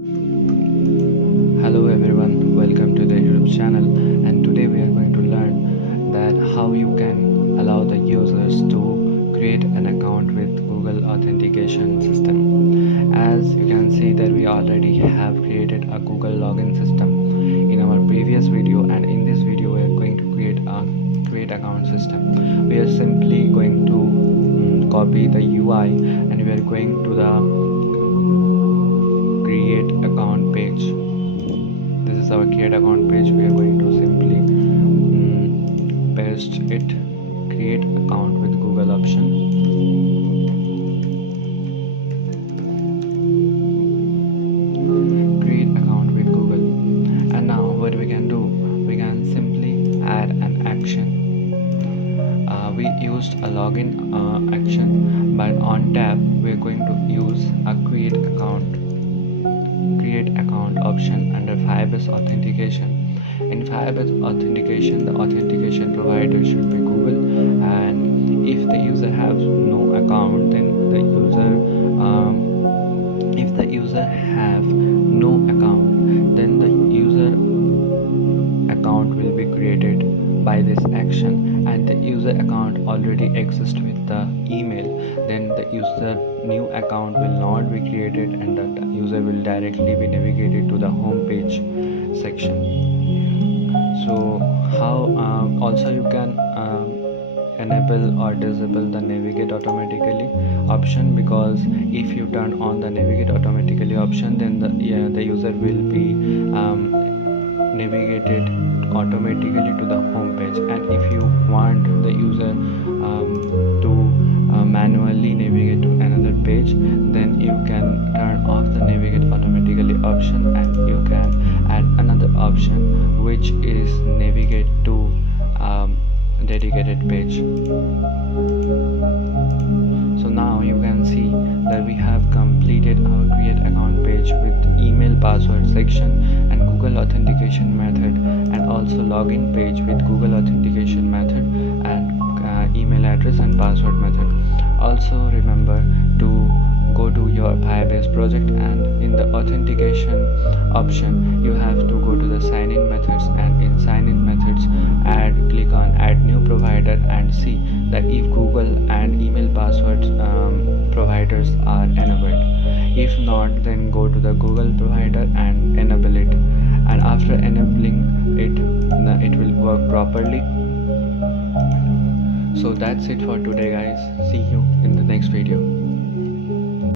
Hello everyone, welcome to the YouTube channel, and today we are going to learn that how you can allow the users to create an account with Google authentication system. As you can see that we already have created a Google login system in our previous video, and in this video we are going to create a create account system. We are simply going to copy the UI and we are going to the create account page. This is our create account page. We are going to simply paste it, create account with Google option. Create account with Google, and now what we can do, we can simply add an action. We used a login action, but on tab we are going to use a create account option under Firebase authentication. In Firebase authentication, the authentication provider should be Google, and if the user has no account, then the user if the user have no account, then the user account will be created by this action, and the user account already exists with the email, then the user new account will not be created, and the user will directly be navigated to the home page section. So how also you can enable or disable the navigate automatically option, because if you turn on the navigate automatically option, then the user will be navigated automatically to the home page, and if you want the user to manually navigate to another page, then you can turn off the navigate automatically option, and you can add another option which is navigate to dedicated page. So now you can see that we have completed our create account page with email password section and Google authentication method, and also login page with Google authentication method and email address and password method. Also remember to go to your Firebase project, and in the authentication option you have to go to the sign in methods, and in sign in methods click on add new provider and see that if Google and email passwords providers are enabled. If not, then go to the Google provider and enable it, and after enabling it will work properly. So that's it for today guys. See you in the next video.